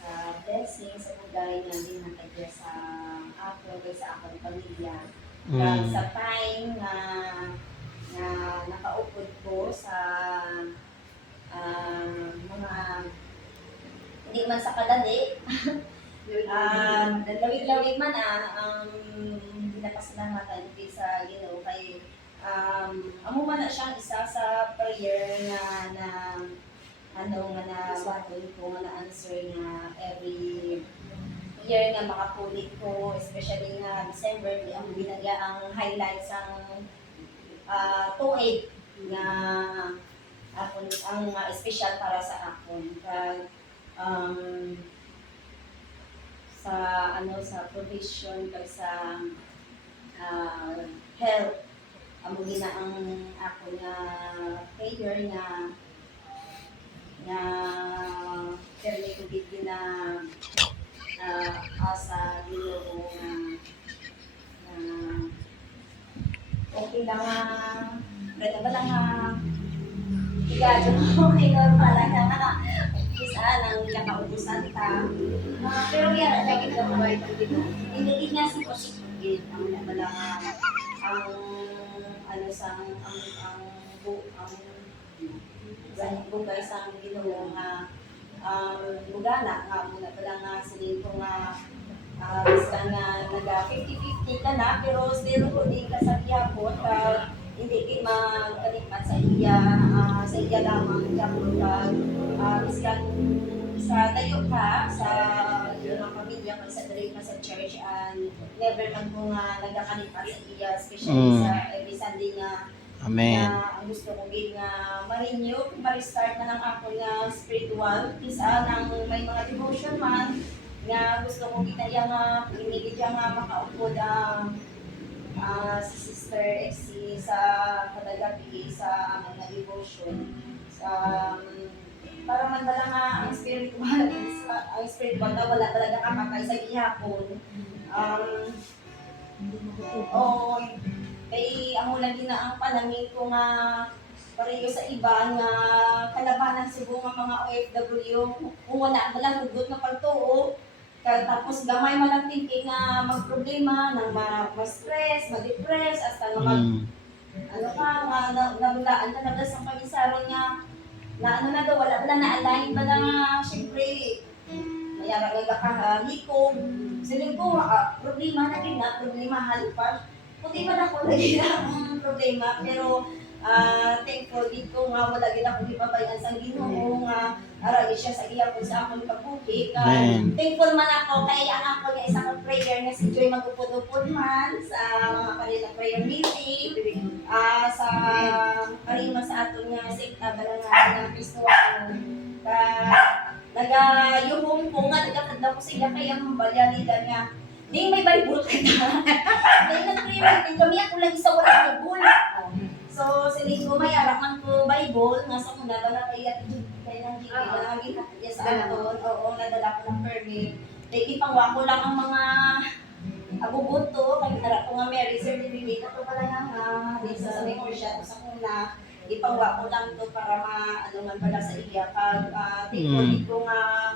sa blessing, sa bugay nga ginhatag niya sa ako, kay sa akong pamilya. Kag sa time na nakaupod ko sa mga hindi man sa kadali, lawig-lawig man ginapasalamatan kay sa Ginoo kay amo man na siyang isa sa prayer na ano nga na baton ko nga na answer nga every year nga makapulit ko, especially nga December di ang binagya ang highlights ang tuig nga akon ang special para sa akon kag sa sa provision kag sa health amo gina ang ako nga prayer nga permi ko gid na asa Ginoo nga okay lang pwede ba lang igado mo normal lang na isa nang kakaubusan ta pero yan lagi ka mabait ang Ginoo hindi nga si positive ang wala ang bugay sa Ginoo nga bugana nga muna pala nga silin ko nga basta nga naga 50-50 ka na pero still ko di ka sa gihapon hindi di magkalipat sa iya lamang gihapon biskan sa tayo ka sa iyong pamilya kag sa diri ka sa church and never man ko nga nagakalipat sa iya especially sa every Sunday nga Amen. ang gusto ko gid nga ma-renew, ma-restart na lang ako nga spiritual isa nang may mga devotion man nga gusto ko gid nga pinili nga makaupod si Sister Exie sa kadagabi sa among nga devotion sa para man bala nga ang spiritual na wala talaga kapatay sa gihapon kay amo lagi na ang panangin ko nga pareho sa iba nga kalabanan siguro nga mga OFW kung wala lang hugot na pagtuo tapos gamay man ang thinking nga magproblema nang ma-stress, ma-depress hasta nga nabulaan na nagas ang pamisaron nga na na daw wala na-align ba na syempre mayara nga kahalikom siling ko problema na din na problema halipas hindi man ako lagi ang problema, pero thankful dito nga wala gid ako gipabayan sa Ginoo nga ara siya sa gihapon sa akong kabuhi. Thankful man ako kay ang ako nga isa ka prayer nga si Joy magupod-upod man sa mga kanilang prayer meeting, sa karima sa aton nga sekta balangan ng Kristo nagayuhong ko nga nagakadlaw ko sila kay ang balyaligan nga di may Bible ka na. Dahil nag-prayer din kami, ako lang isa wala Bible. So, siling ko may araman ko Bible, nga sa muna ba na kaya nang lagi na sa aton. Oo, nadala ko ng permit. Dahil ipangwa ko lang ang mga abubuto, kaya nara ko nga Mary, certificate na ito pala nga, sa membership sa kuna. Ipangwa ko lang to para man pala sa iya. Pag thankful dito nga